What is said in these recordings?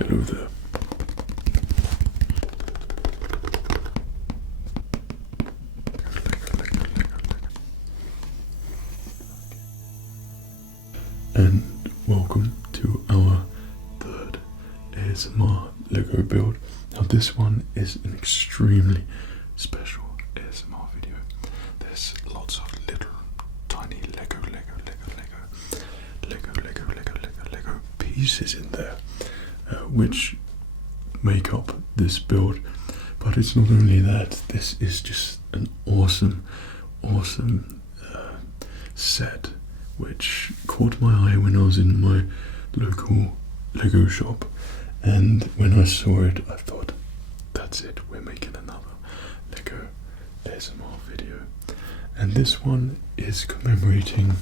Hello there. And welcome to our third ASMR Lego build. Now this one is an extremely special ASMR video. There's lots of little tiny Lego pieces in there, which make up this build. But it's not only that, this is just an awesome set which caught my eye when I was in my local Lego shop, and when I saw it I thought, that's it, we're making another Lego ASMR video. And this one is commemorating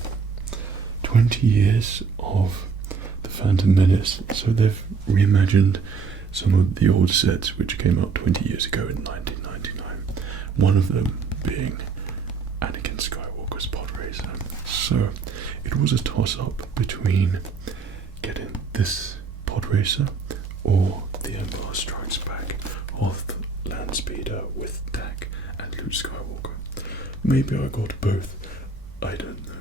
20 years of the Phantom Menace. So they've reimagined some of the old sets which came out 20 years ago in 1999. One of them being Anakin Skywalker's Podracer. So it was a toss-up between getting this Podracer or the Empire Strikes Back Hoth Landspeeder with Dak and Luke Skywalker. Maybe I got both, I don't know.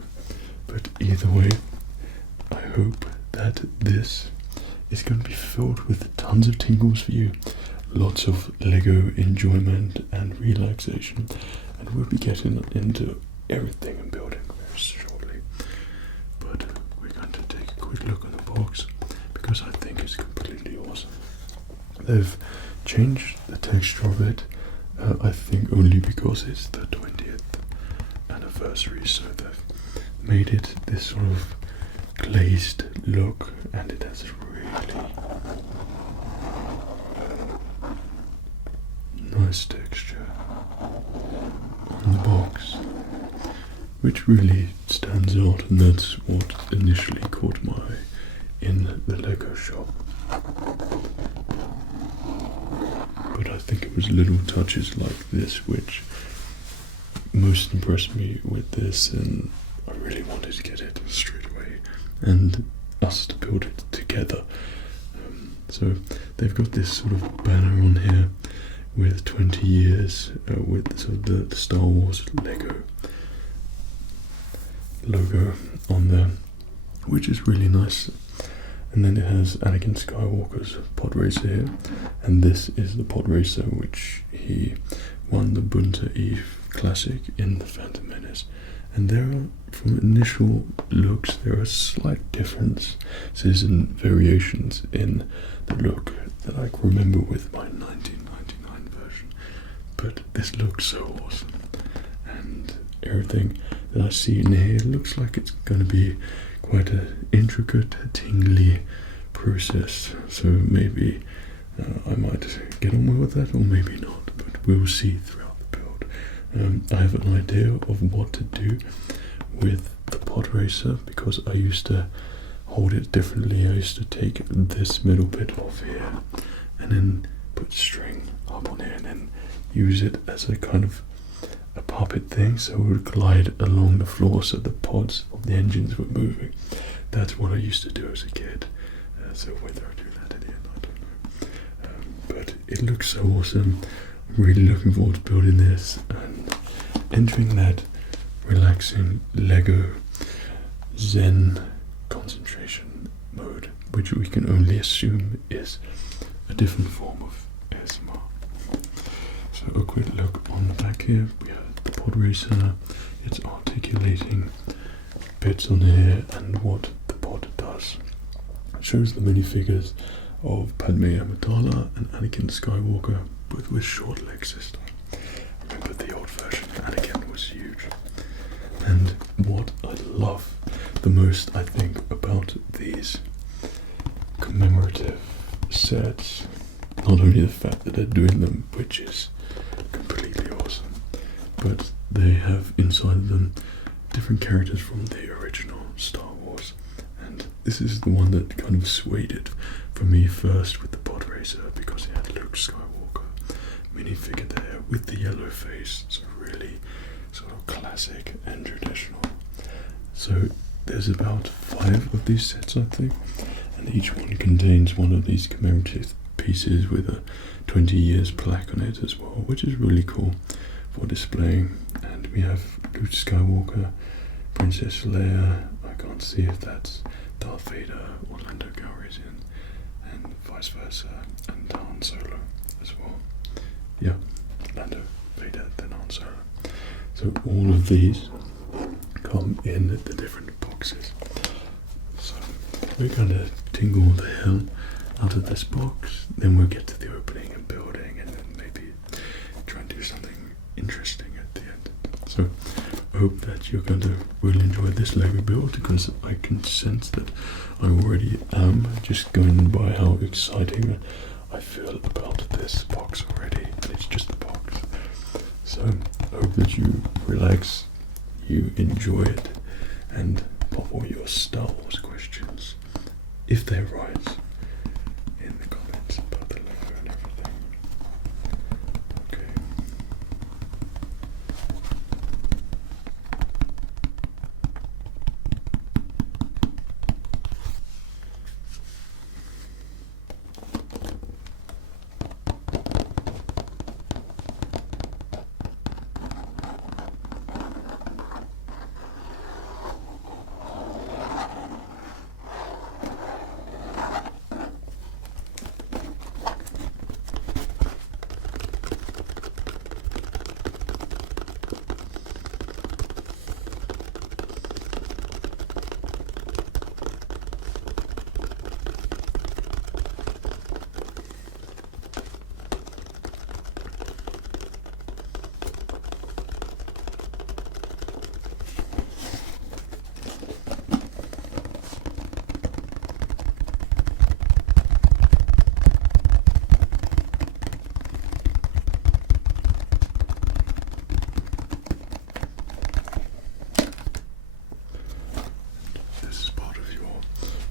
But either way, I hope that this is going to be filled with tons of tingles for you, lots of Lego enjoyment and relaxation, and we'll be getting into everything and building very shortly. But we're going to take a quick look at the box because I think it's completely awesome. They've changed the texture of it, I think only because it's the 20th anniversary, so they've made it this sort of glazed look, and it has really nice texture on the box, which really stands out, and that's what initially caught my eye in the Lego shop. But I think it was little touches like this which most impressed me with this, and I really wanted to get it straight away and us to build it together. So they've got this sort of banner on here with 20 years with sort of the Star Wars Lego logo on there, which is really nice. And then it has Anakin Skywalker's Podracer here, and this is the Podracer which he won the Bunta Eve Classic in the Phantom Menace. And there are, from initial looks, there are slight differences and variations in the look that I can remember with my 1999 version. But this looks so awesome, and everything that I see in here looks like it's going to be quite an intricate, tingly process. So maybe I might get on with that, or maybe not, but we'll see throughout the build. I have an idea of what to do with the Podracer because I used to hold it differently. I used to take this middle bit off here and then put string up on here and then use it as a kind of a puppet thing, so it would glide along the floor so the pods of the engines were moving. That's what I used to do as a kid. So whether I do that at the end, I don't know. But it looks so awesome. I'm really looking forward to building this and entering that relaxing Lego Zen concentration mode, which we can only assume is a different form of ASMR. So a quick look on the back here. We have the Podracer. It's articulating bits on here and what the pod does. It shows the minifigures of Padme Amidala and Anakin Skywalker, but with short legs this time. Remember the old version, Anakin was huge. And what I love the most, I think, about these commemorative sets, not only the fact that they're doing them, which is completely awesome, but they have inside them different characters from the original Star Wars. And this is the one that kind of swayed it for me first with the Podracer, because he had Luke Skywalker minifigure there with the yellow face. It's really sort of classic and traditional. So there's about 5 of these sets, I think, and each one contains one of these commemorative pieces with a 20 years plaque on it as well, which is really cool for displaying. And we have Luke Skywalker, Princess Leia, I can't see if that's Darth Vader or Lando Calrissian, and vice versa, and Han Solo as well. Yeah, Lando, Vader, then Han Solo. So all of these come in the different boxes. So we're gonna tingle the hell out of this box, then we'll get to the opening and building, and then maybe try and do something interesting at the end. So I hope that you're going to really enjoy this Lego build, because I can sense that I already am, just going by how exciting I feel about this box already, and it's just a box. So I hope that you relax, you enjoy it, and pop all your Star Wars questions, if they arise, in the comments about the Lego and everything. Okay.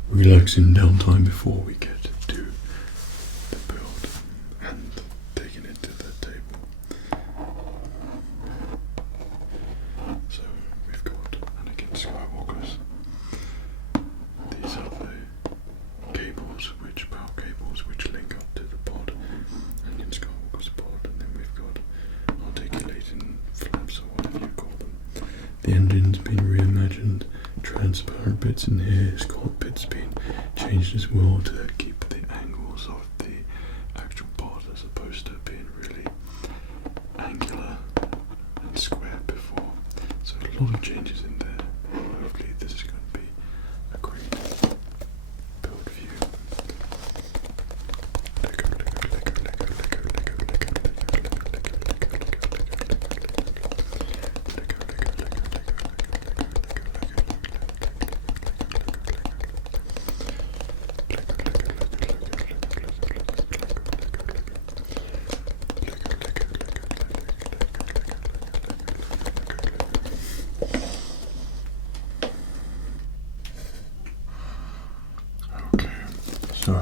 Relaxing downtime before we get to the build and taking it to the table. So we've got Anakin Skywalker's. These are the cables, power cables which link up to the pod, Anakin Skywalker's pod, and then we've got articulating flaps or whatever you call them. The engine's been reimagined. Transparent bits in here, his cockpit's been changed as well to keep the angles of the actual pod as opposed to being really angular and square before. So a lot of changes in there. Hopefully this is going to be a great build view. So,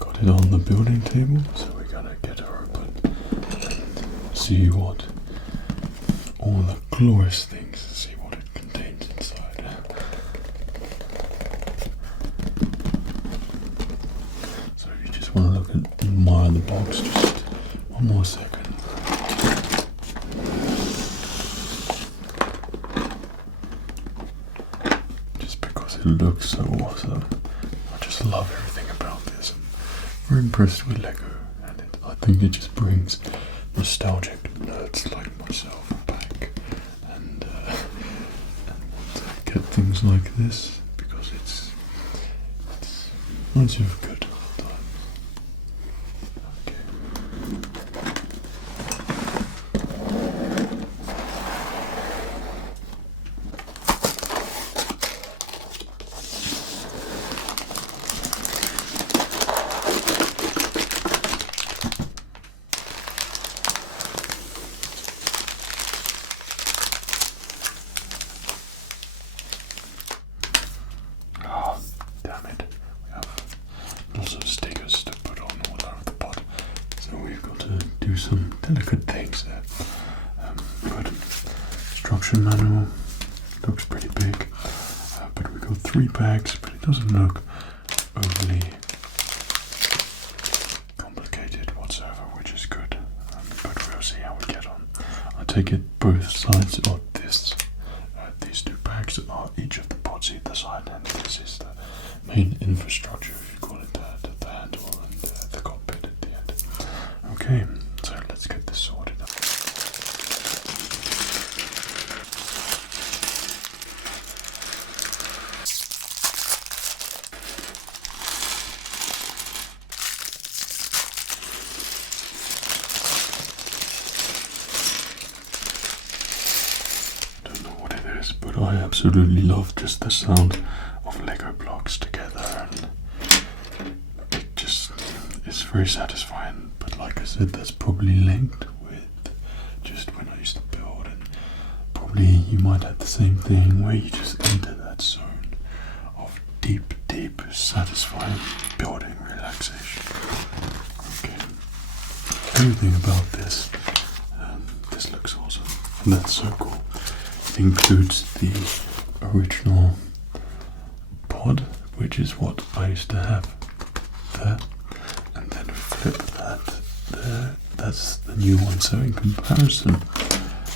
got it on the building table, so we're gonna get her open and see what all the glorious things, see what it contains inside. So if you just want to look and admire the box, just one more second. It looks so awesome. I just love everything about this. I'm very impressed with Lego, and I think it just brings nostalgic nerds like myself back and want to get things like this, because it's reminds you of a good time. Okay. Some delicate things there. Good instruction manual, looks pretty big, but we've got 3 bags, but it doesn't look overly complicated whatsoever, which is good. But we'll see how we get on. I take it both sides of this. These 2 bags are each of the pods either side, and this is the main infrastructure, if you call it that, the handle and the cockpit at the end. Okay, so let's get this sorted out. But I absolutely love just the sound of Lego blocks together, and it just is very satisfying. But like I said, that's probably linked with just when I used to build, and probably you might have the same thing where you just enter that zone of deep, satisfying building relaxation. Okay, everything about this, this looks awesome, and that's so cool. Includes the original pod, which is what I used to have there, and then flip that there. That's the new one. So in comparison,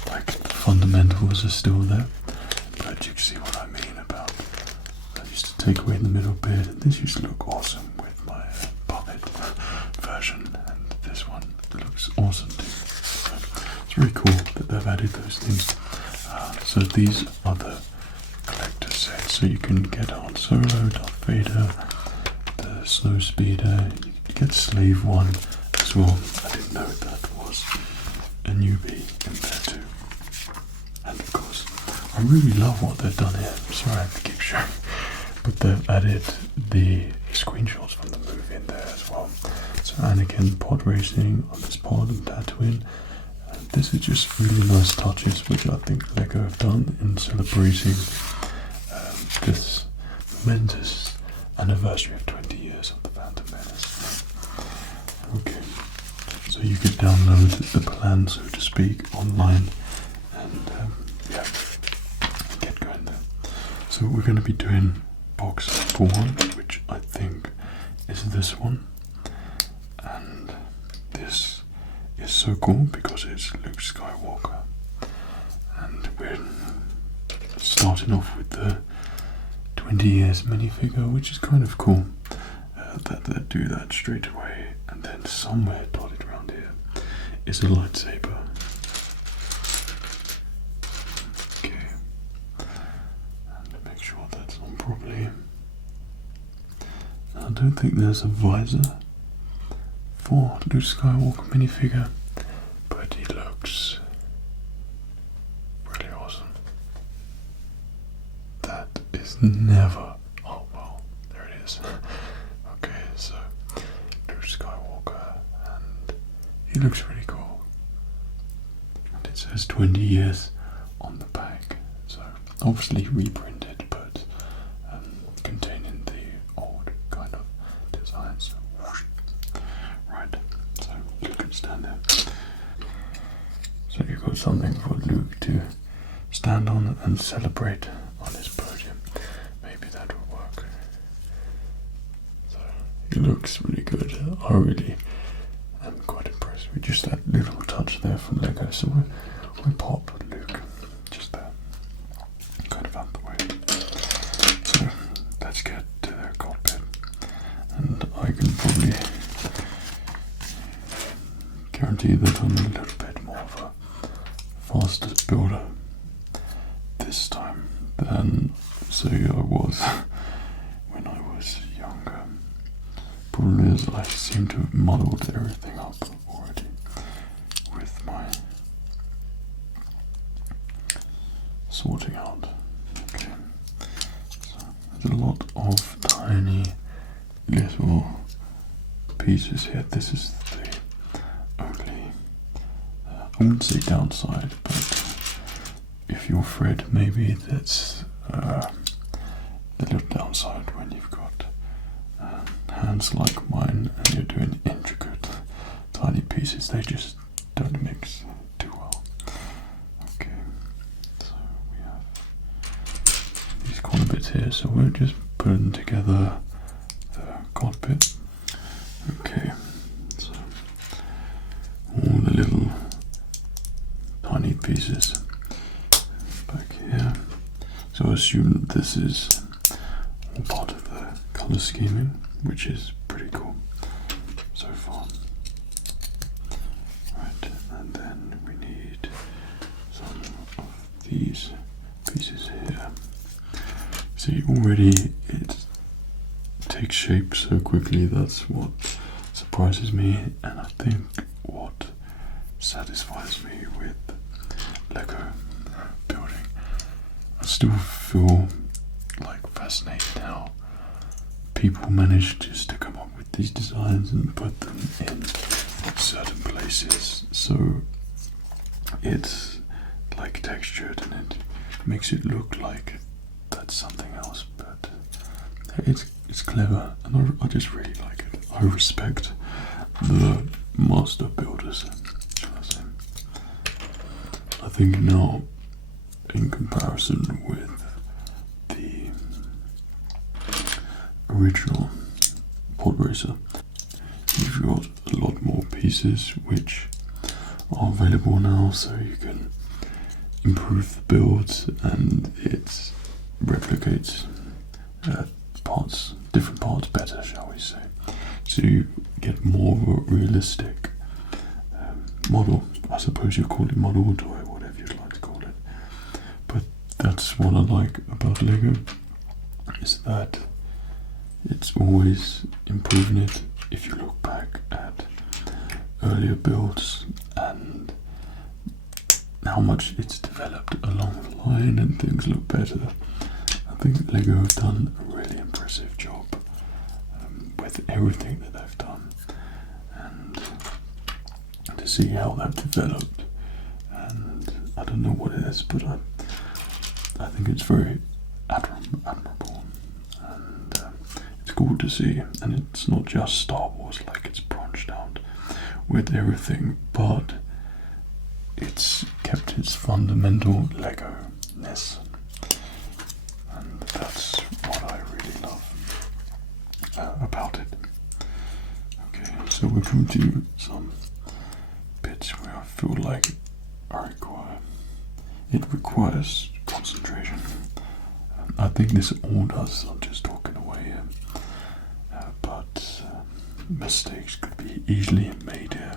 like, the fundamentals are still there, but you can see what I mean about I used to take away the middle bit, and this used to look awesome with my puppet version, and this one looks awesome too. So it's very cool that they've added those things. So these are the collector sets, so you can get Han Solo, Darth Vader, the Snow Speeder, you get Slave 1 as well. I didn't know that was a newbie in there too. And of course, I really love what they've done here. I'm sorry I have to keep showing, but they've added the screenshots from the movie in there as well. So Anakin pod racing on this pod and Tatooine. This is just really nice touches, which I think Lego have done in celebrating this momentous anniversary of 20 years of the Phantom Menace. Okay, so you could download the plan, so to speak, online, and yeah, get going there. So we're going to be doing box 4, which I think is this one, and this is so cool because it's Luke Skywalker, and we're starting off with the 20 years minifigure, which is kind of cool that they do that straight away. And then somewhere dotted around here is a lightsaber. Okay, and make sure that's on properly. I don't think there's a visor for Luke Skywalker minifigure, but he looks really awesome. That is never. Oh well, there it is. Okay, so Luke Skywalker, and he looks really cool. And it says 20 years on the back, so obviously reprinted, but containing the old kind of designs. Right, so Luke can stand there. So you've got something for Luke to stand on and celebrate on his podium. Maybe that will work. So he looks really good. I really am quite impressed with just that little touch there from Lego. So we pop Luke just there, kind of out the way. So let's get to the cockpit, and I can probably guarantee that I'm a little bit more of a faster builder this time than say I was when I was younger. Problem is, I seem to have muddled everything up already with my sorting out. Okay, so there's a lot of tiny little pieces here. This is the only, I wouldn't say downside, but if you're Fred, maybe that's a little downside when you've got hands like mine and you're doing intricate tiny pieces. They just don't mix too well. Okay, so we have these corner bits bits here, so we're just putting together the cockpit. Okay, so all the little tiny pieces back here. So I assume this is all part of the color scheming, which is pretty cool so far. Right, and then we need some of these pieces here. See, already it takes shape so quickly. That's what surprises me, and I think what satisfies me with Lego building. I still feel like fascinated how people manage just to come up with these designs and put them in certain places, so it's like textured and it makes it look like that's something else, but it's clever, and I just really like it. I respect the master builders, shall I say. I think now, in comparison with the original Podracer, you've got a lot more pieces which are available now, so you can improve the builds, and it replicates different parts better, shall we say. So you get more of a realistic model. I suppose you call it model or toy, whatever you'd like to call it. But that's what I like about Lego, is that it's always improving it. If you look back at earlier builds and how much it's developed along the line and things look better, I think Lego have done a really impressive job with everything that they've done, and to see how that developed, and I don't know what it is, but I think it's very admirable, and it's cool to see. And it's not just Star Wars, like it's branched out with everything, but it's kept its fundamental Lego-ness, and that's what I really love about it. Okay, so we're coming to some bits where I feel like it requires concentration. I think this all does. I'm just talking away here, but mistakes could be easily made here.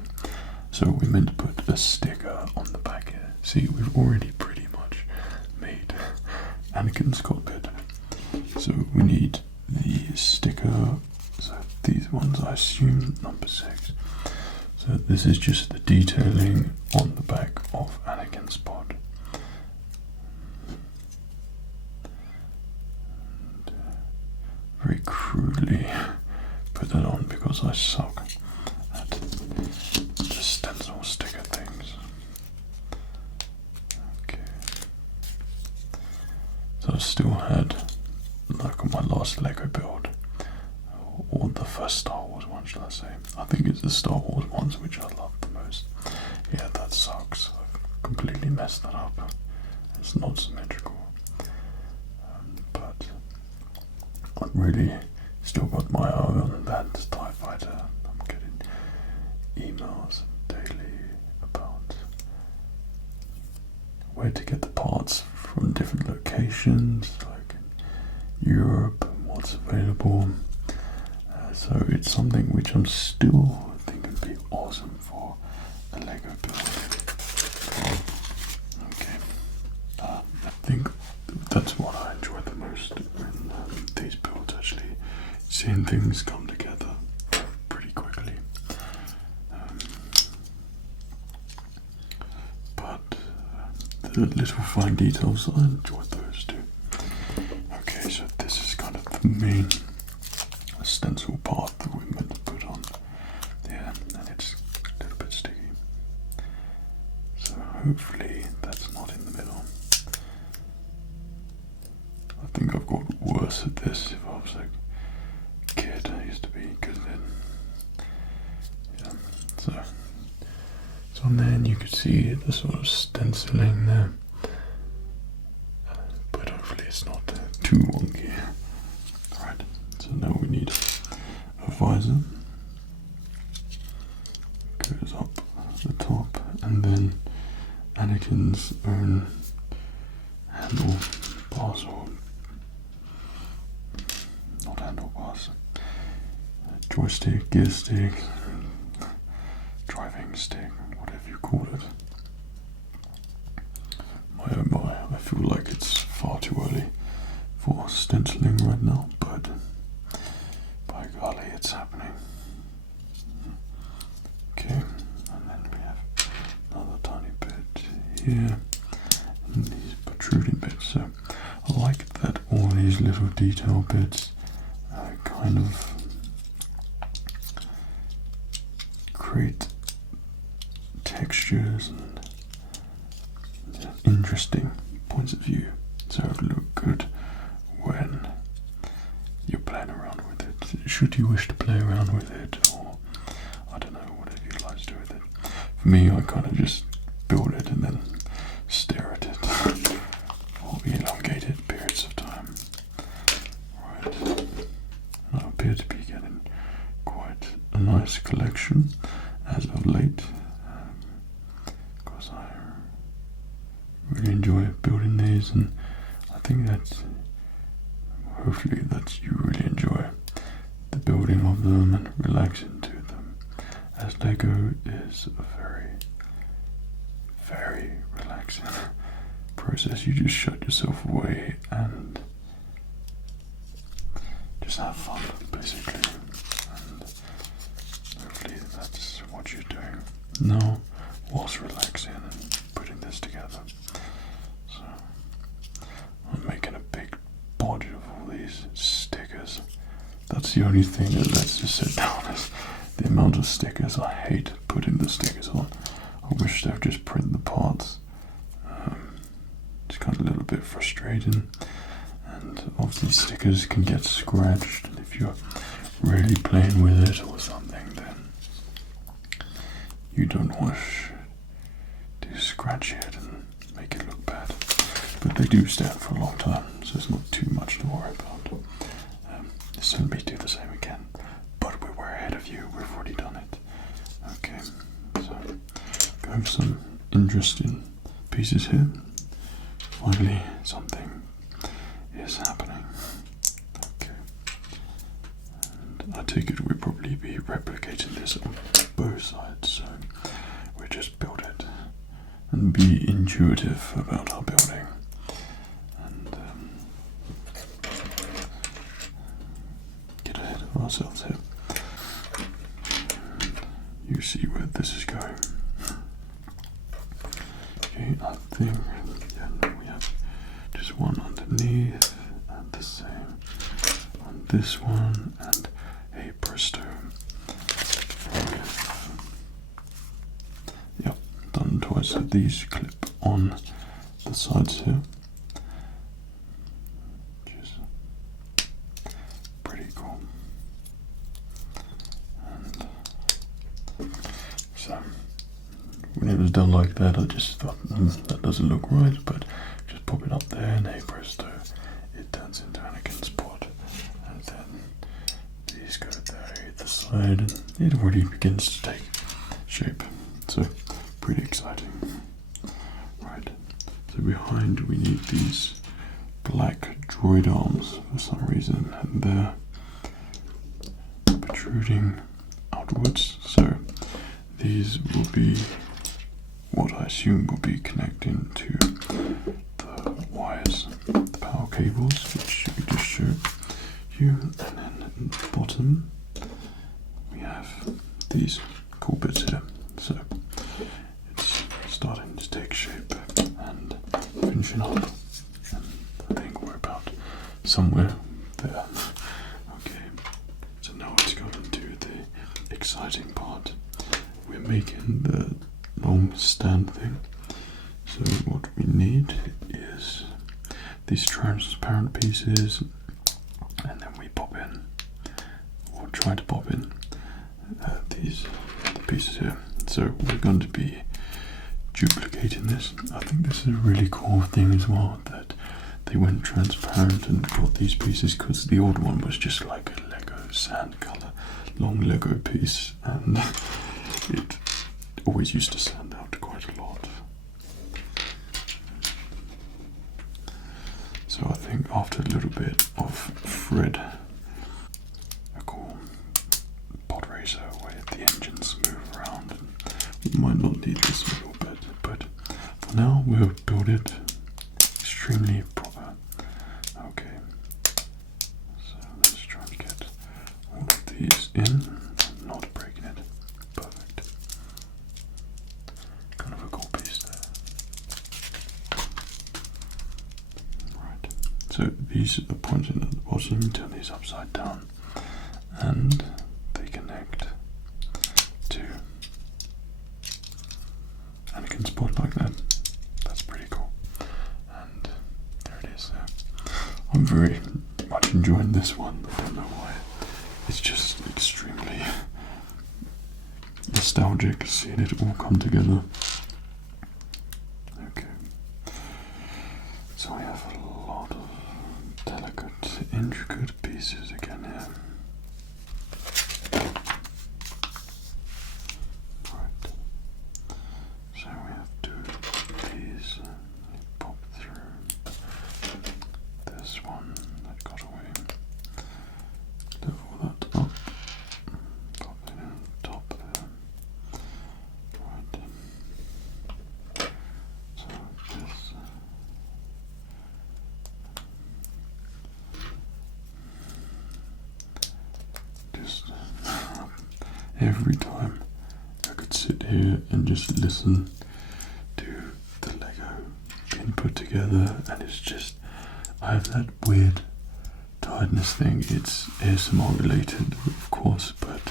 So we meant to put a sticker on the back here. See, we've already pretty much made Anakin's cockpit. So we need the sticker. So these ones, I assume, number 6. So this is just the detailing on the back of Anakin's pod. And, very crudely put that on because I suck at the stencil sticker things. Okay. So I still had, like on my last Lego build, or the first Star Wars one, shall I say. I think it's the Star Wars ones which I love the most. Yeah, that sucks. I've completely messed that up. It's not symmetrical. But I've really still got my eye on that TIE Fighter. I'm getting emails daily about where to get the parts from different locations, like in Europe, and what's available. So it's something which I'm still thinking would be awesome for a Lego build. Okay, I think that's what I enjoy the most in these builds, actually, seeing things come together pretty quickly. But the little fine details, I enjoyed those too. Okay, so this is kind of the main stencil part that we're meant to put on there, and it's a little bit sticky. So hopefully that's not in the middle. I think I've got worse at this if I was a kid. I used to be, because then, yeah. So on there, and you could see the sort of stenciling there, but hopefully it's not too too wonky. Right, so now we need a visor. Goes up the top, and then Anakin's own handlebars, or not handlebars, joystick, gear stick, driving stick, whatever you call it. My oh my, I feel like it's far too early for stenciling right now, but by golly, it's happening. Okay, and then we have another tiny bit here, and these protruding bits. So I like that all these little detail bits kind of create textures and interesting points of view, so it will look good when you're playing around with it. Should you wish to play around with it, or I don't know, whatever you'd like to do with it. For me, I kind of just build it and then stare at it for elongated periods of time. Right, I appear to be getting quite a nice collection as of late, because I really enjoy building these, and I think that hopefully that you really enjoy the building of them and relaxing to them, as Lego is a very, very relaxing process. You just shut yourself away and just have fun, basically, and hopefully that's what you're doing now whilst relaxing and putting this together. So I'm making a big bodge of all these stickers. That's the only thing that lets us sit down, is the amount of stickers. I hate putting the stickers on. I wish they'd just print the parts. It's kind of a little bit frustrating, and obviously stickers can get scratched, and if you're really playing with it or something, then you don't wish to scratch it and make it look bad. But they do stand for a long time, so it's not too much to worry about. Soon we do the same again, but we were ahead of you. We've already done it. Okay, so going for some interesting pieces here. Finally, something is happening. Okay, and I take it we'll probably be replicating this on both sides, so we just build it and be intuitive about our building. And get ahead of ourselves here. You see where this is going. Okay, I think we have just one underneath, and the same on this one, and a presto. Yep, done twice. So these clip on the sides here, which is pretty cool. And so when it was done like that, I just thought, that doesn't look right, but just pop it up there, and hey presto, it turns into Anakin's pod. And then these go there either side, and it already begins to take shape. So pretty exciting. Right, so behind we need these black droid arms for some reason, and they're protruding outwards, so these will be what I assume will be connecting to the wires, the power cables, which we just showed you. And then at the bottom we have these cool bits here, so it's starting to take shape and finishing up, and I think we're about somewhere there. Okay, so now let's go into the exciting part. We're making the long stand thing. So what we need is these transparent pieces, and then we pop in, or try to pop in, these pieces here. So we're going to be duplicating this. I think this is a really cool thing as well, that they went transparent and got these pieces because the old one was just like a Lego sand color, long Lego piece, and it always used to stand out quite a lot. So I think after a little bit of Fred, a cool podracer where the engines move around, we might not need this a little bit, but for now we'll build it extremely proper. Okay, so let's try and get all of these in, not breaking it. Perfect. Kind of a cool piece there. Right, so these are pointing at the bottom, turn these upside down, and they connect to Anakin's pod like that. That's pretty cool. And there it is there. I'm very much enjoying this one. I don't know why. It's just extremely nostalgic seeing it all come together. Okay. So we have a lot of delicate, intricate pieces again here. Right. So we have two of these. Pop through. This one that got away. Level that up. Pop it in top there. Right. So this. Just every time I could sit here and just listen to the Lego being put together, and it's just, I have that weird tiredness thing. It's ASMR related, of course, but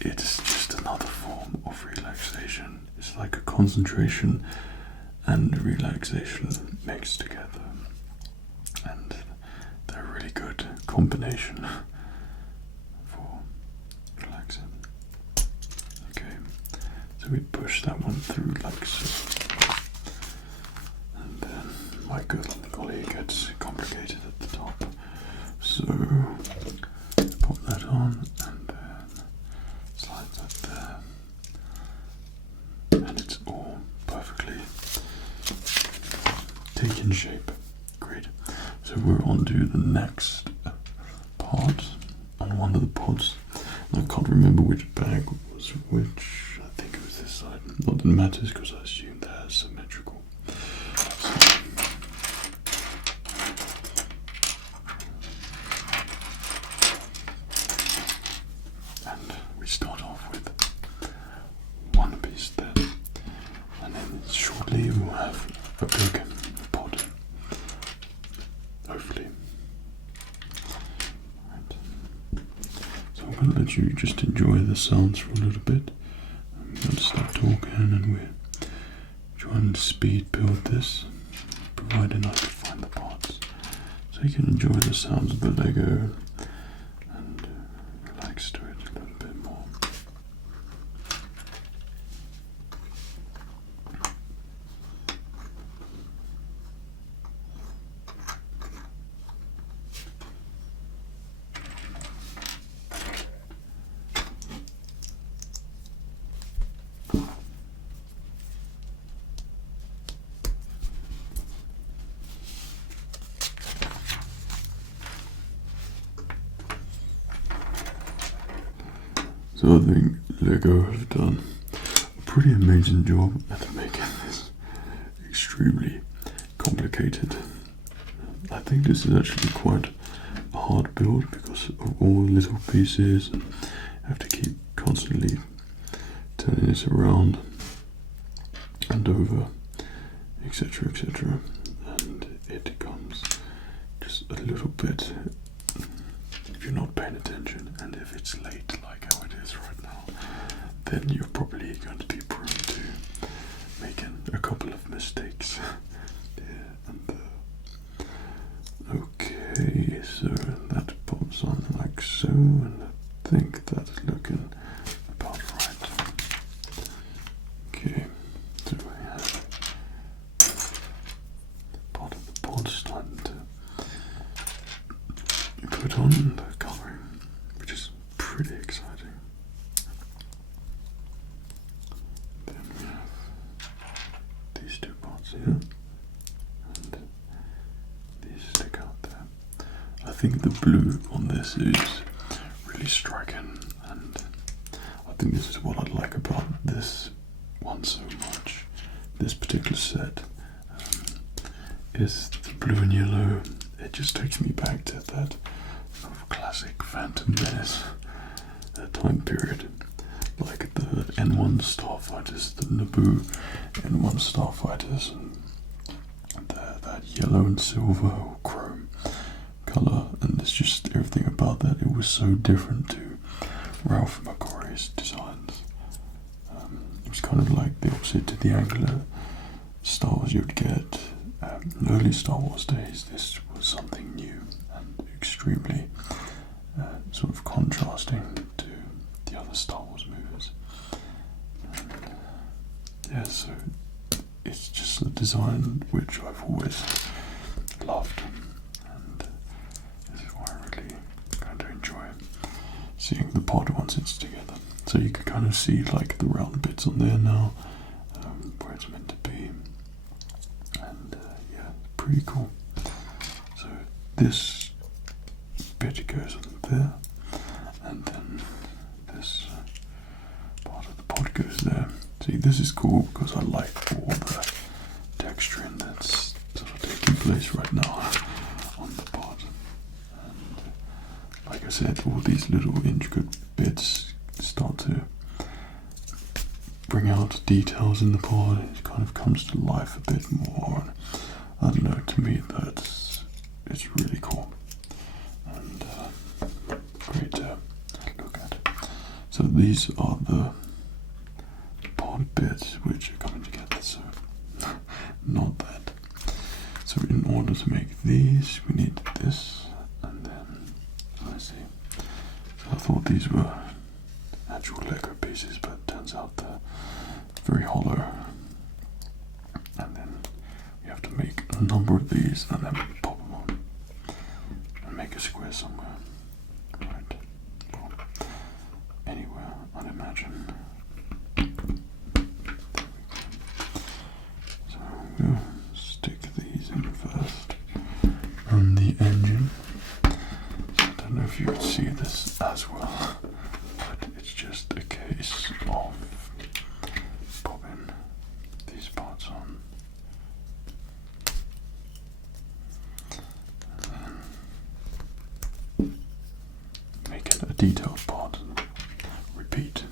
it's just another form of relaxation. It's like a concentration and relaxation mixed together, and they're a really good combination for relaxing. Okay, so we push that one through like so, and then my golly gets complicated at the top. So pop that on and then slide that there, and it's all perfectly taking shape. Great. So we're on to the next part on one of the pods. I can't remember which bag was which. I think it was this side. Not that it matters because I assume they're symmetrical. And we start off with one piece there, and then shortly we'll have a big pod. Hopefully. Right. So I'm going to let you just enjoy the sounds for a little bit. I'm going to start talking, and we're trying to speed build this, providing I can find the parts, so you can enjoy the sounds of the Lego and relax to it a little bit more. So I think Lego have done a pretty amazing job at making this extremely complicated. I think this is actually quite a hard build because of all the little pieces, and you have to keep constantly turning this around and over, etc, etc, and it becomes just a little bit, if you're not paying attention, and if it's late like how it is right now, then you're probably going to be prone to making a couple of mistakes. Yeah, and okay, so that pops on like so, and I think that's looking about right. Okay, so we have part of the pod starting on the colouring, which is pretty exciting. Then we have these two parts here, and these stick out there. I think the blue on this is really striking, and I think this is what I like about this one so much. This particular set is the blue and yellow. It just takes me back to that sort of classic Phantom Menace time period, like the N1 starfighters, the Naboo N1 starfighters, and that yellow and silver or chrome colour, and it's just everything about that. It was so different to Ralph McQuarrie's designs. It was kind of like the opposite to the angular Star Wars you'd get in early Star Wars days. This was something new and extremely sort of contrasting to the other Star Wars movies. And, yeah, so it's just a design which I've always loved, and this is why I really kind of enjoy seeing the pod once it's together. So you can kind of see like the round bits on there now, where it's meant to be, and yeah, pretty cool. So this bit goes on there, and then this part of the pod goes there. See, this is cool because I like all the texturing that's sort of taking place right now on the pod. And like I said, all these little intricate bits start to bring out details in the pod. It kind of comes to life a bit more. I don't know, to me it's really cool and great to look at. So these are the pod bits which are coming together, so not that. So in order to make these, we need this, and then let's see. So I thought these were actual Lego pieces, but it turns out they're very hollow. And then we have to make a number of these, and then pop them on and make a square somewhere. Right. Well, anywhere, I'd imagine. So we'll stick these in first on the engine. I don't know if you can see this as well, but it's just a case of popping these parts on, and then making a detailed part and repeat,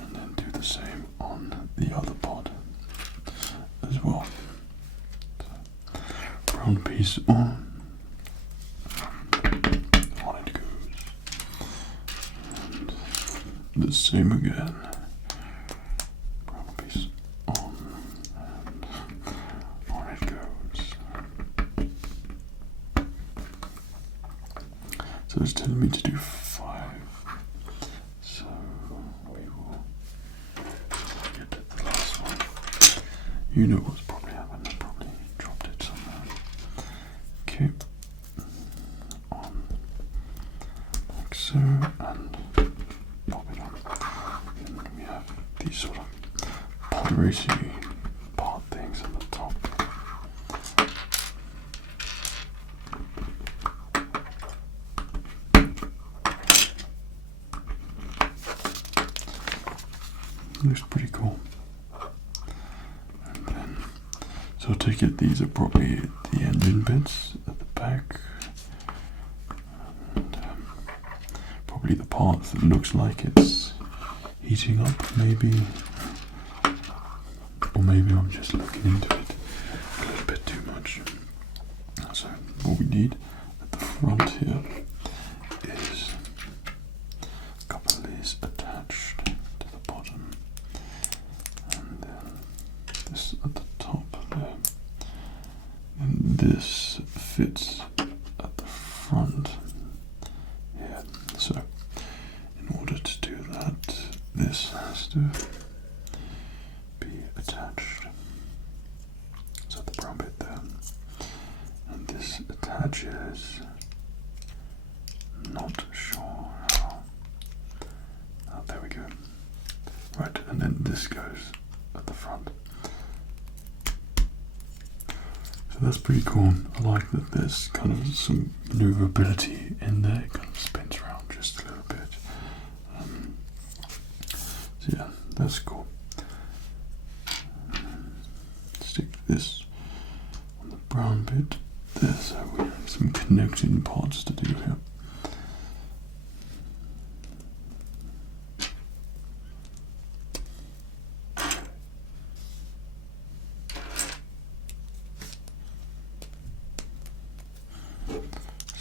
and then do the same on the other part as well. So, brown piece on it goes, and the same again. Brown piece on, and on it goes. So it's telling me to do 5. So we will get to the last one. You know what's probably happened. I probably dropped it somewhere. Okay. On like so, and pop it on. And we have these sort of podracing part things at the top. Looks pretty cool. And then, so I take it these are probably the engine bits at the back, and probably the part that looks like it's heating up, maybe, or maybe I'm just looking into it a little bit too much. So what we need at the front here is a couple of these attached to the bottom, and then this at the top there, and this fits at the front here. So in order to do that, this has to be attached. So the brown bit there, and this attaches not sure how. Oh, there we go. Right, and then this goes at the front. So that's pretty cool. I like that there's kind of some maneuverability in there. It kind of spins around just a little bit. So yeah, that's cool. Stick this on the brown bit there, so we have some connecting parts to do here.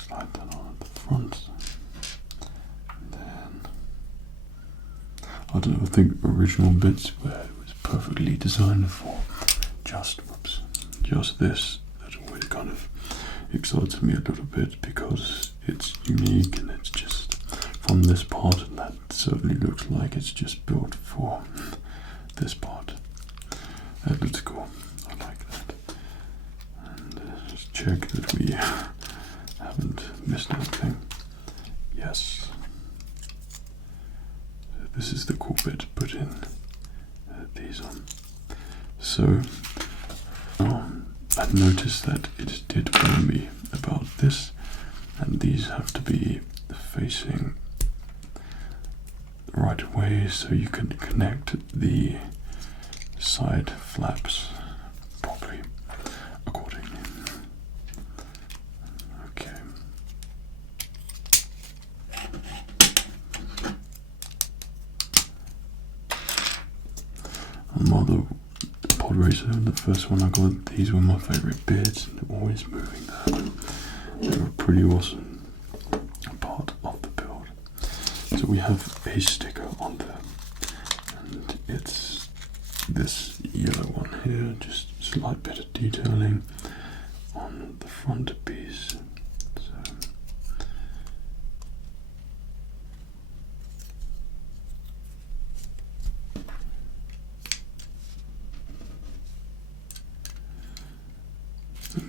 Slide that on at the front, and then I don't know, I think original bits where it was perfectly designed for just this. That always kind of excites me a little bit because it's unique and it's just from this part, and that certainly looks like it's just built for this part. That looks cool. I like that. And just check that we haven't missed anything. Yes. This is the cool bit to put in these on. So I noticed that it did warn me about this, and these have to be facing the right way so you can connect the side flaps properly accordingly. Okay. Mother Podracer, the first one I got, these were my favourite bits, and they're always moving there. They're a pretty awesome part of the build. So we have a sticker on there, and it's this yellow one here, just a slight bit of detailing on the front piece.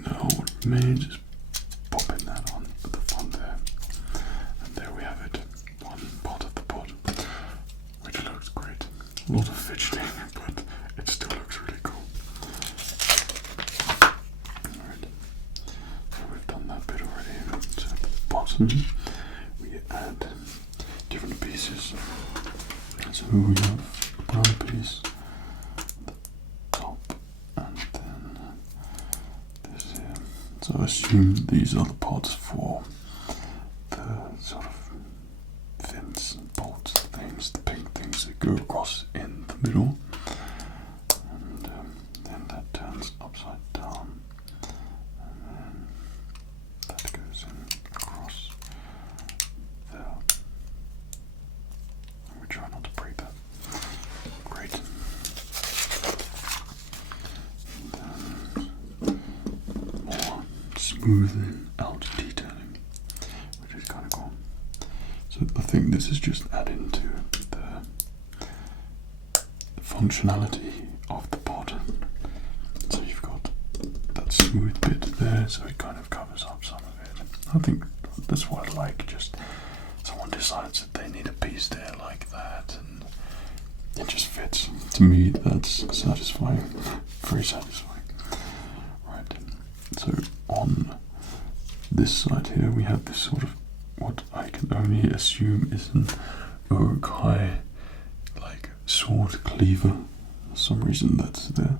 Now what remains is popping that on at the front there, and there we have it, one part of the pod, which looks great. A lot of fidgeting, but it still looks really cool. Alright, so we've done that bit already. So at the bottom we add different pieces. So we have a brown piece, the top, and then this here. So I assume these are the parts for the sort of fins and bolts things, the pink things that go across in the middle, and then that turns upside down, and then that goes in across there. We try not to break that. Great. And then more smoothing out detailing, which is kind of cool. So I think this is just adding to the functionality of the pod. So you've got that smooth bit there, so it kind of covers up some of it. I think that's what I like, just someone decides that they need a piece there like that, and it just fits. To me, that's satisfying, very satisfying. Right, so on this side here we have this sort of what I can only assume is an Uruk-hai like sword cleaver. For some reason that's there,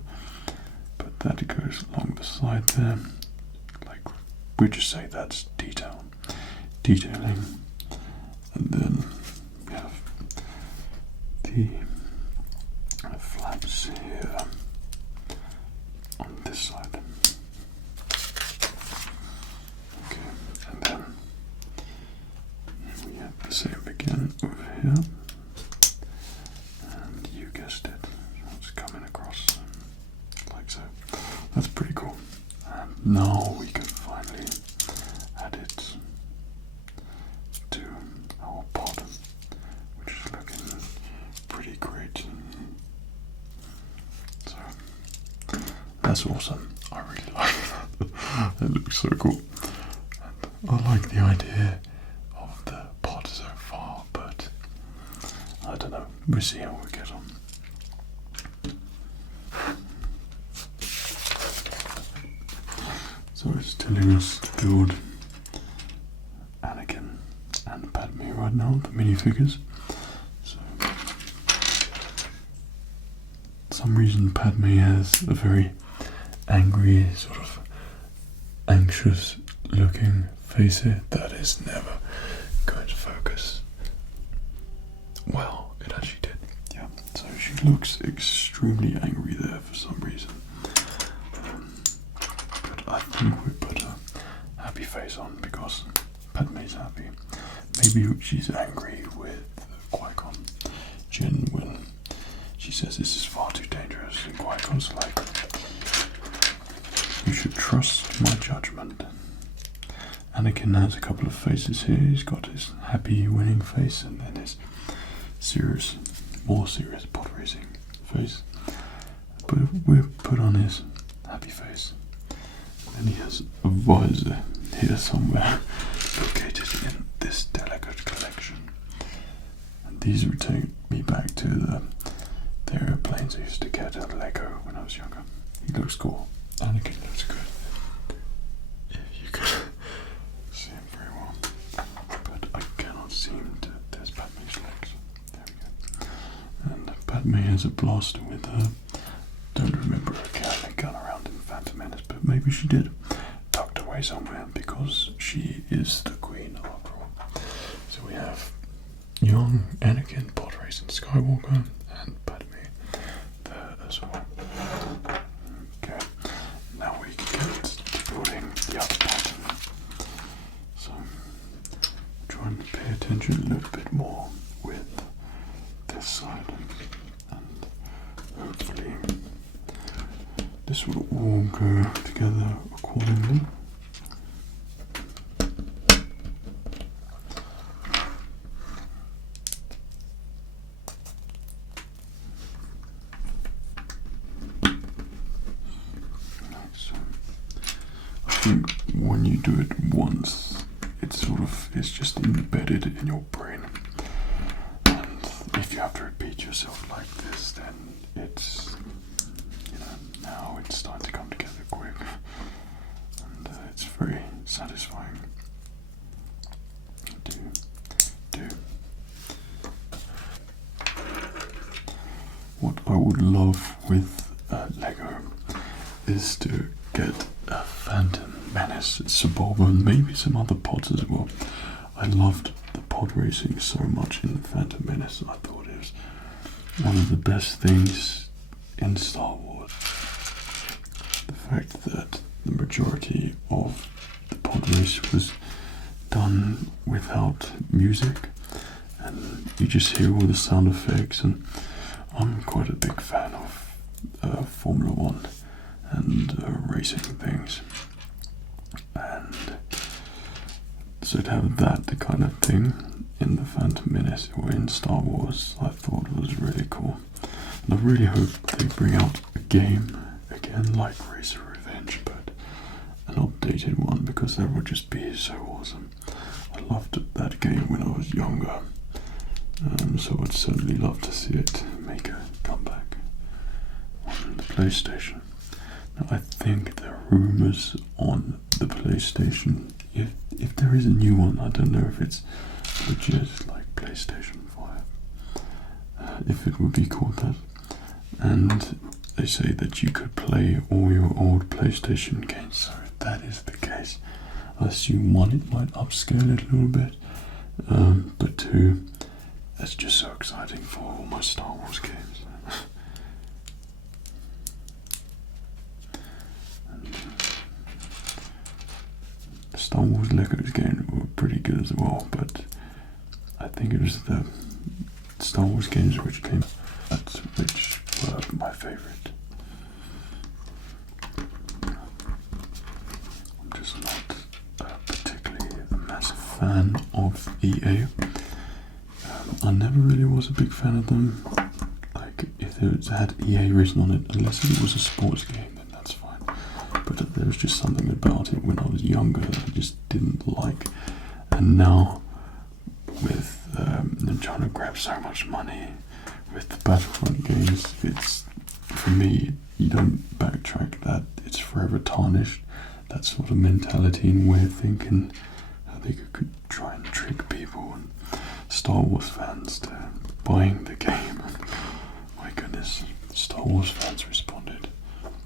but that goes along the side there. Like, we just say that's detailing, and then we have the flaps here on this side. Okay, and then we have the same again over here, and you guessed it, it's coming across like so. That's pretty cool. And now we can finally add it to our pod, which is looking pretty great. So that's awesome. I really like that. It looks so cool. And I like the idea of the we'll see how we get on. So it's telling us to build Anakin and Padme right now, the minifigures. So, for some reason Padme has a very angry, sort of anxious looking face here. That is never going to focus. Well, it actually did. Yeah, so she looks extremely angry there for some reason. But I think we put a happy face on because Padme's happy. Maybe she's angry with Qui-Gon Jinn when she says this is far too dangerous, and Qui-Gon's like, you should trust my judgment. Anakin has a couple of faces here. He's got his happy winning face and then his serious, more serious podracing face. But we'll put on his happy face. And then he has a visor here somewhere, located in this delicate collection. And these would take me back to the airplanes I used to get at Lego when I was younger. He looks cool. Anakin looks good. If you could see him very well. But I cannot seem to. There's Padme's legs. There we go. And Padme has a blaster with her. Don't remember her carrying a gun around in Phantom Menace, but maybe she did. Tucked away somewhere because she is the queen after all. So we have young Anakin, Podracing Skywalker, and Padme there as well. Okay, now we can get to building the other pattern. So try and pay attention a little bit more with this side, and hopefully this will all go together accordingly. I think when you do it once, it's just embedded in your brain. And if you have to repeat yourself like this, then it's, now it's starting to come together quick. And it's very satisfying. What I would love with Lego is to get a Phantom Menace Suburban, maybe some other pods as well. I loved the pod racing so much in the Phantom Menace. I thought it was one of the best things in Star Wars. The fact that the majority of the pod race was done without music, and you just hear all the sound effects. And I'm quite a big fan of Formula One and racing things, and so to have that the kind of thing in the Phantom Menace or in Star Wars, I thought was really cool. And I really hope they bring out a game again like Racer Revenge, but an updated one, because that would just be so awesome. I loved that game when I was younger, so I'd certainly love to see it make a comeback on the PlayStation. Now, I think there are rumours on the PlayStation, if there is a new one, I don't know if it's legit like PlayStation 5, if it would be called that, and they say that you could play all your old PlayStation games. So if that is the case, I assume one, it might upscale it a little bit, but two, that's just so exciting for all my Star Wars games. Star Wars Legos games were pretty good as well, but I think it was the Star Wars games which were my favourite. I'm just not particularly a massive fan of EA. I never really was a big fan of them. Like, if it had EA written on it, unless it was a sports game, then that's fine. But there was just something about it when I was younger that I just didn't like. And now, with them trying to grab so much money with the Battlefront games, it's, for me, you don't backtrack that, it's forever tarnished. That sort of mentality and way of thinking, how they could try and trick people and Star Wars fans to buying the game. My goodness, Star Wars fans responded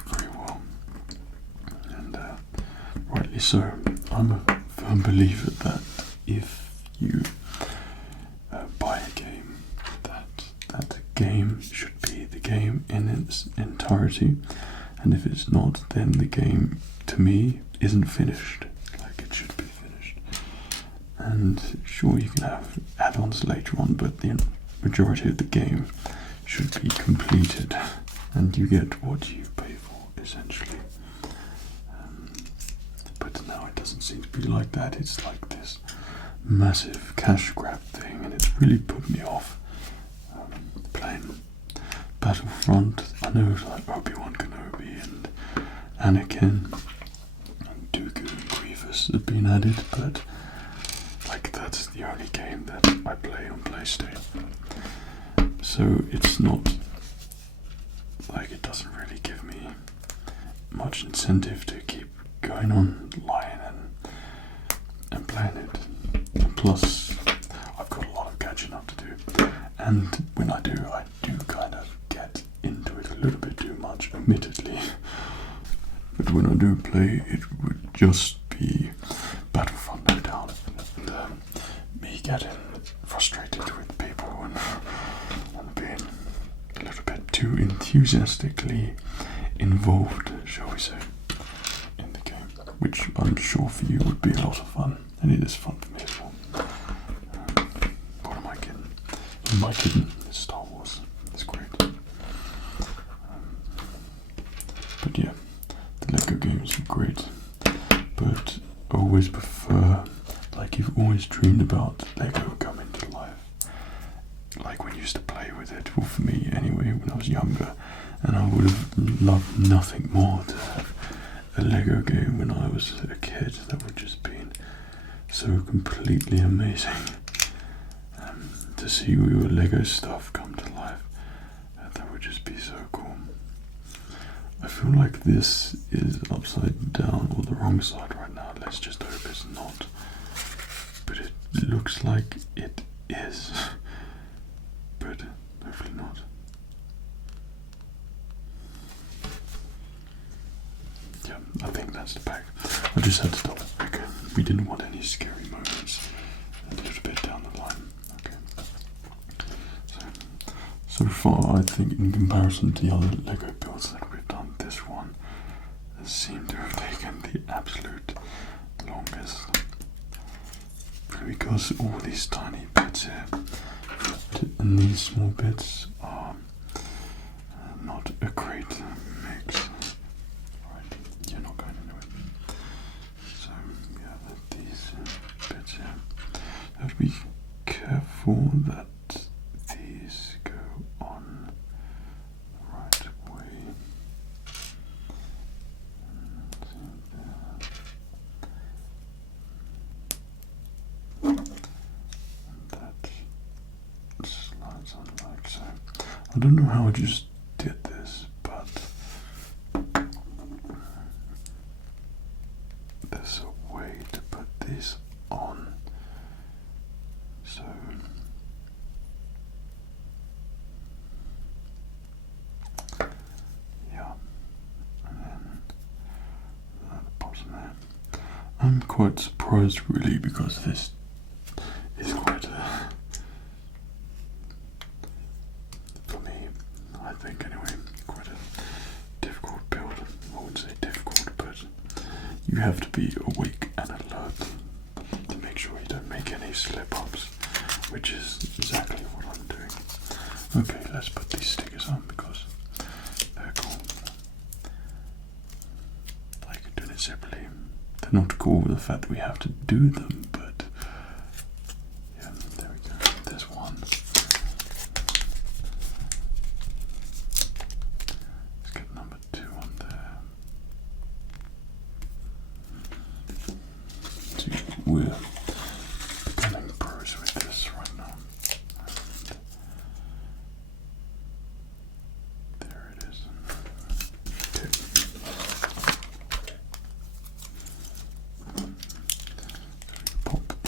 very well, and rightly so. I'm a firm believer that if you buy a game, that game should be the game in its entirety, and if it's not, then the game, to me, isn't finished like it should be finished. And sure, you can have add-ons later on, but the majority of the game should be completed, and you get what you pay for, essentially. But now it doesn't seem to be like that. It's like this massive cash grab thing, and it's really put me off playing Battlefront. I know like Obi-Wan Kenobi and Anakin and Dooku and Grievous have been added, but like that's the only game that I play on PlayStation. So it's not like, it doesn't really give me much incentive to keep going online and playing it. And plus, I've got a lot of catching up to do. And when I do kind of get into it a little bit too much, admittedly. But when I do play, it would just be Battlefront, no doubt. And me getting frustrated with people and being a little bit too enthusiastically involved, shall we say, in the game, which I'm sure for you would be a lot of fun, and it is fun for me as well. What am I kidding? Who am I kidding? It's Star Wars. It's great. But yeah, the Lego games are great, but I always prefer, like you've always dreamed about Lego coming to life. Like when you used to play with it, well for me anyway, when I was younger, and I would have loved nothing more to have a Lego game when I was a kid. That would just been so completely amazing. To see your Lego stuff come to life, that would just be so cool. I feel like this is upside down or the wrong side right now. Let's just hope it's not. But it looks like it is. But hopefully not. Yeah, I think that's the back. I just had to double check. We didn't want any scary moments a little bit down the line. Okay. So far, I think in comparison to the other Lego builds that we've done, this one has seemed to have taken the absolute longest. Because all these tiny bits here and these small bits are not a great mix. Alright, you're not going anywhere. So yeah, these bits here. You have to be careful that these go on the right way. That slides on like so. I don't know how I just did this, but there's a way to put these on. So yeah, and then that pops in there. I'm quite surprised really, because this is quite a, for me, I think anyway, quite a difficult build. I wouldn't say difficult, but you have to be awake and alert to make sure you don't make any slip-ups, which is exactly what I'm doing. Okay, let's put these stickers on because they're cool. I could do it separately. They're not cool with the fact that we have to do them, but yeah, there we go. There's one. Let's get number 2 on there. See, we're becoming pros with this right now.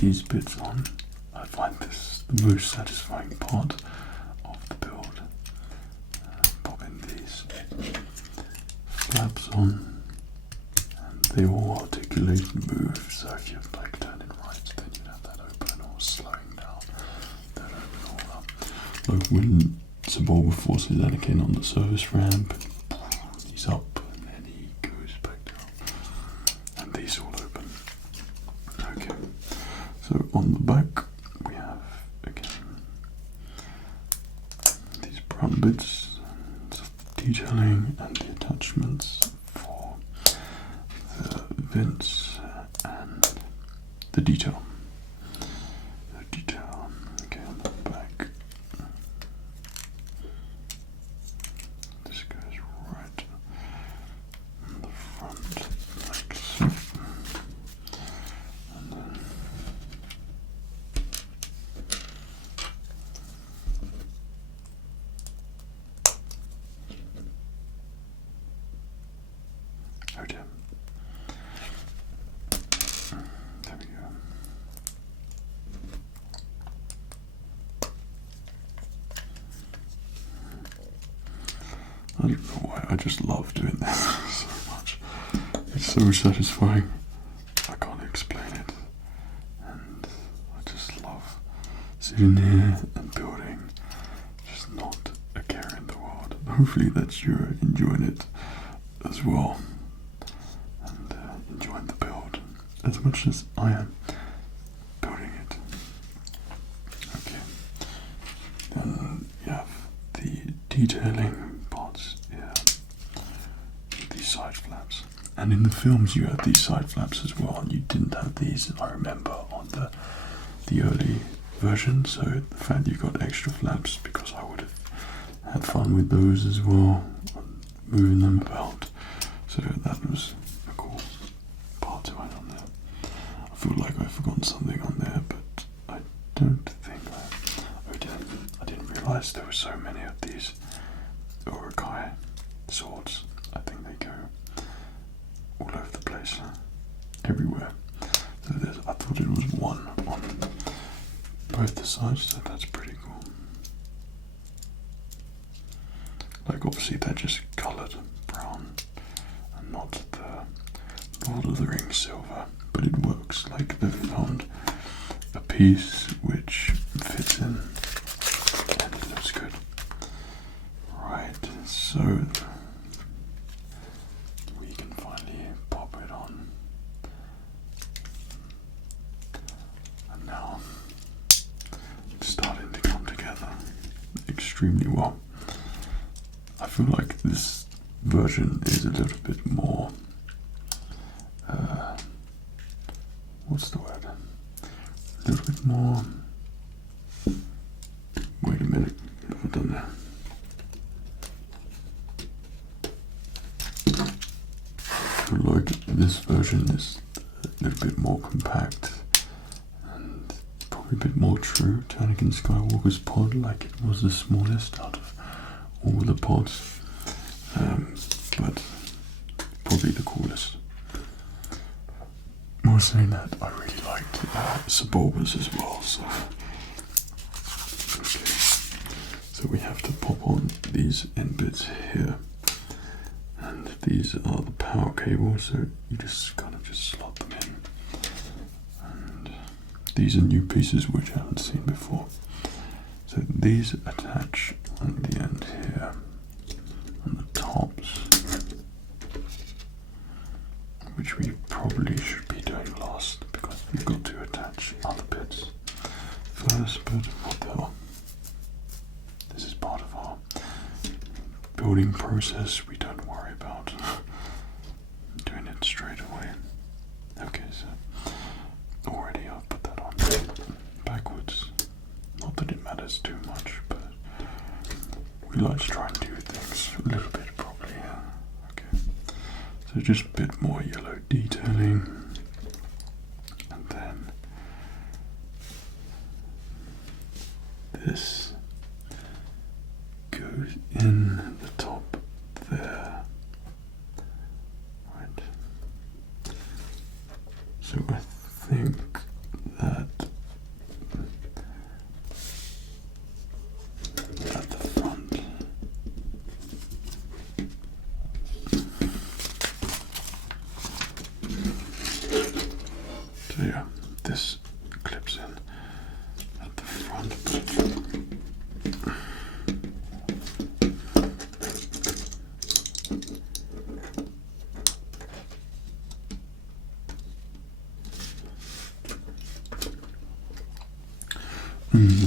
these bits on. I find this the most satisfying part of the build. Popping these flaps on, and they all articulate and move, so if you're like turning right, then you have that open, or slowing down, that open all up. Like when Sebulba forces Anakin on the service ramp, he's up, and then he goes back down, and these all open. Okay, so on the back we have again these brown bits of detailing and the attachments for the vents and the detail. Okay, on the back. This goes right on the front, like so. And then oh dear. There we go. I don't know why, I just love doing this so much. It's so satisfying. I can't explain it. And I just love sitting here and building. Just not a care in the world. Hopefully that you're enjoying it as well. And enjoying the build as much as I am building it. Okay. Then you have the detailing parts here. These side flaps. And in the films you had these side flaps as well, and you didn't have these, I remember, on the early version, so the fact you got extra flaps, because I would have had fun with those as well, moving them about, so that was a cool part to add on there. I feel like I've forgotten something on there, but I don't think I didn't realise there were so many of these Urukai swords. I think they go all over the place, everywhere. So I thought it was one on both the sides, so that's pretty cool. Like obviously they're just coloured brown and not the Lord of the Rings silver, but it works. Like they've found a piece which fits in and it looks good. Right, so we can finally pop it on. And now it's starting to come together extremely well. I feel like this version is a little bit more, what's the word? A little bit more, wait a minute, what have I done there? I feel like this version is a little bit more compact and probably a bit more true to Anakin Skywalker's pod, like it was the smallest out of all the pods, but probably the coolest. I was saying that I really liked Sebulba's as well, so okay. So we have to pop on these end bits here, and these are the power cables, so you just kind of just slot them in, and these are new pieces which I haven't seen before. So these attach on the end here, on the tops, which we probably should be doing last because we've got to attach other bits first, but what the hell. This is part of our building process, we don't worry about doing it straight away. Okay, so already I've put that on backwards. Not that it matters too much, but we like to try and do things a little bit properly. Okay, so just a bit more yellow detailing, and then this goes in the top there. Right. So I think that front.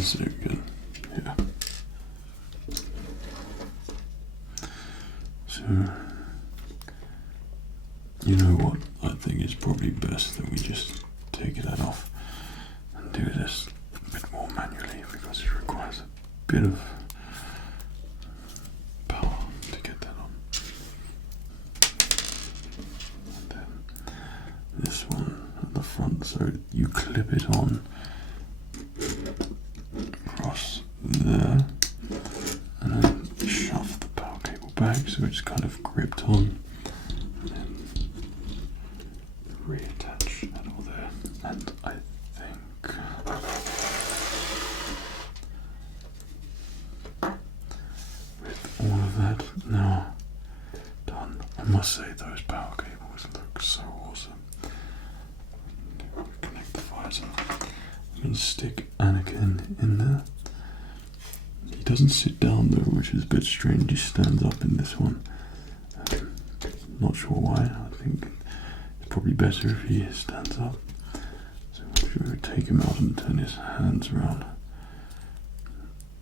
So good. Yeah. So, you know what? I think it's probably best that we just take that off and do this a bit more manually because it requires a bit of power to get that on. And then this one at the front, so you clip it on across there and then shove the power cable back so it's kind of gripped on, and then reattach that all there. And I think with all of that now done, I must say those power cables look so awesome. Connect the visor. I'm going to stick Anakin in there. He doesn't sit down though, which is a bit strange. He stands up in this one. Not sure why. I think it's probably better if he stands up. So I'm sure we take him out and turn his hands around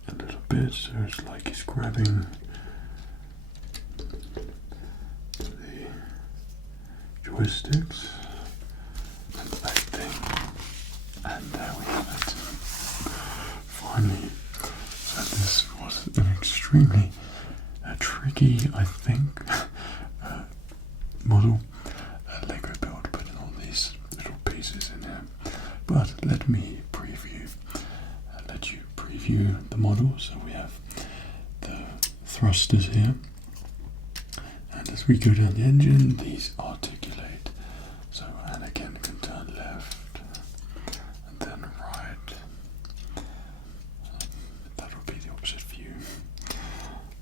a little bit, so it's like he's grabbing the joysticks. And I think, and there we have it. Finally. So this was an extremely tricky, I think, model Lego build, putting all these little pieces in here. But let me let you preview the model. So we have the thrusters here, and as we go down the engine, these articulate. So Anakin can turn left and then right. That will be the opposite view.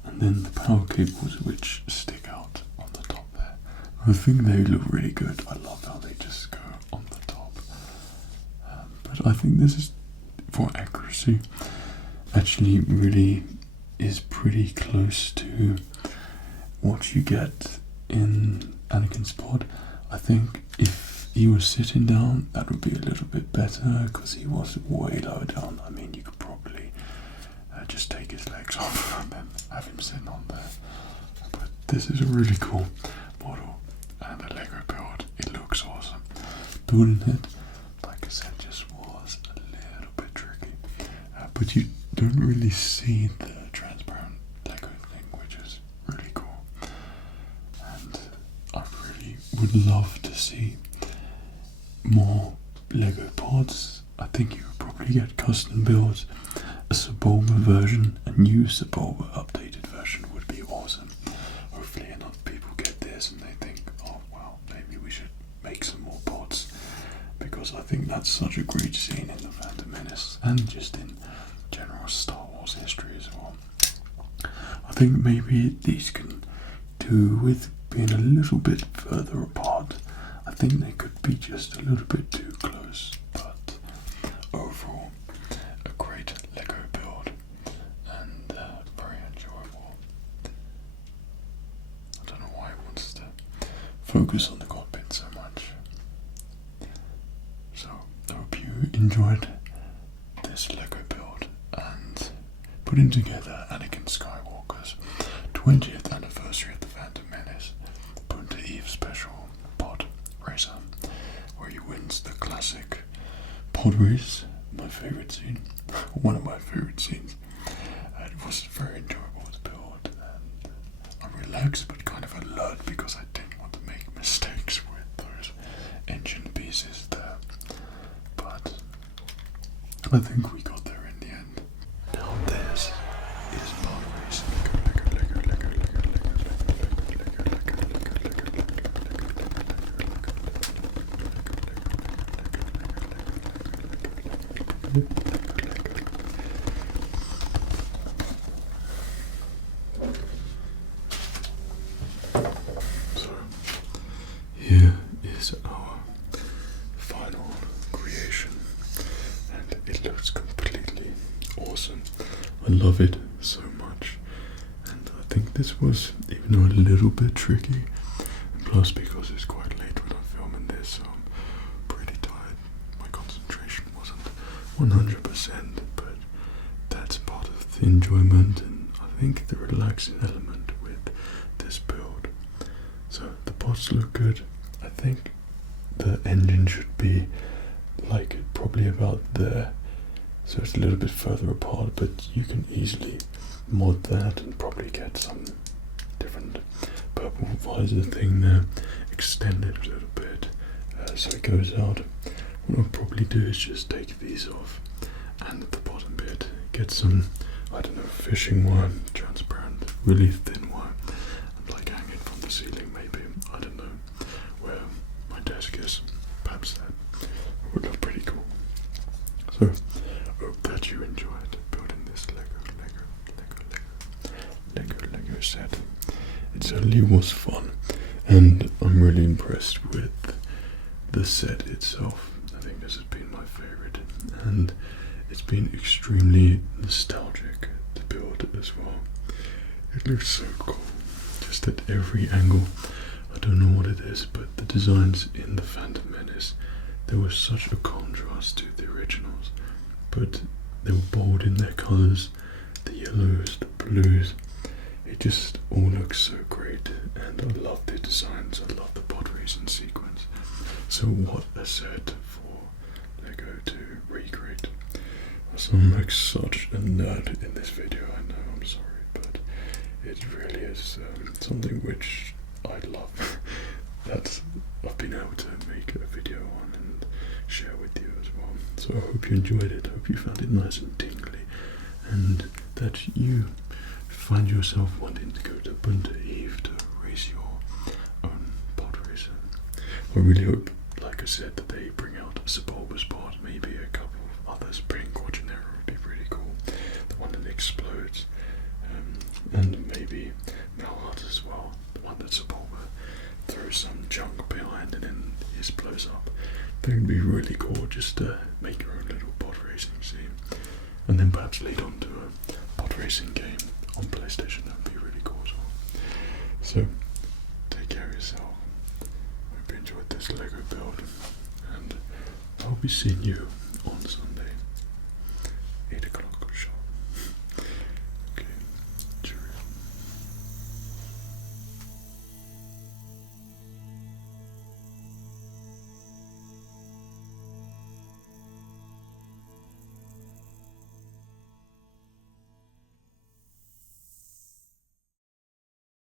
And then the power cables which stick out on the top there. I think they look really good. I love how they just go on the top. But I think this is, for accuracy, actually really is pretty close to what you get in Anakin's pod. I think if he was sitting down, that would be a little bit better because he was way lower down. I mean, you could probably just take his legs off and then have him sitting on there. But this is a really cool model and a Lego build. It looks awesome. Building it, like I said, just was a little bit tricky. But you don't really see the transparent Lego thing, which is really cool. And I really would love to see more Lego pods. I think you would probably get custom builds. A Sebulba version, a new Sebulba updated version would be awesome. Hopefully enough people get this and they think, oh wow, maybe we should make some more pods, because I think that's such a great scene in the Phantom Menace and just in general Star Wars history as well. I think maybe these can do with being a little bit further apart. I think they could be just a little bit too close, but overall a great Lego build and very enjoyable. I don't know why it wants to focus on the cockpit so much. So I hope you enjoyed this Lego build and putting together Anakin Skywalker's 20th anniversary of the Phantom Menace Punta Eve special pod racer, where he wins the classic pod race. My favourite scene, one of my favourite scenes. It was very enjoyable to build, and I'm relaxed but kind of alert because I didn't want to make mistakes with those engine pieces there. But I think we got there in the end. Now this is pod racing. So here is our final creation, and it looks completely I love it so much, and I think this was even though a little bit tricky, and plus because it's quite late when I'm filming this, so I'm pretty tired. My concentration wasn't 100%, but that's part of the enjoyment and I think the relaxing element with this build. So the pods look good. I think the engine should be like probably about there, so it's a little bit further apart, but you can easily mod that and probably get some different purple visor thing there, extend it a little bit so it goes out. What I'll probably do is just take these off and at the bottom bit get some, I don't know, fishing wire, transparent, really thin wire, and like hang it from the ceiling maybe. I don't know where my desk is, perhaps that would look pretty cool. So I hope that you enjoyed building this Lego set. It certainly was fun, and I'm really impressed with the set itself. I think this has been my favorite, and it's been extremely nostalgic to build as well. It looks so cool, just at every angle. I don't know what it is, but the designs in the Phantom Menace, there was such a contrast to the originals, but they were bold in their colours, the yellows, the blues. It just all looks so great, and I love the designs, I love the podracing sequence. So what a set for Lego to recreate. I sound like such a nerd in this video, I know, I'm sorry, but it really is something which I love, that I've been able to make a video on and share with you as well. So I hope you enjoyed it, I hope you found it nice and tingly, and that you find yourself wanting to go to Bunter Eve to race your own pod racer. I really hope, like I said, that they bring out a Subbulbous pod, maybe a couple of others. Bring Quadrannera would be pretty cool, the one that explodes, and maybe Malhart as well, the one that Subbulba throws some junk behind and then his blows up. That would be really cool, just to make your own little pod racing scene, and then perhaps lead on to a pod racing game on PlayStation. That would be really cool as well. So take care of yourself. I hope you enjoyed this Lego build, and I'll be seeing you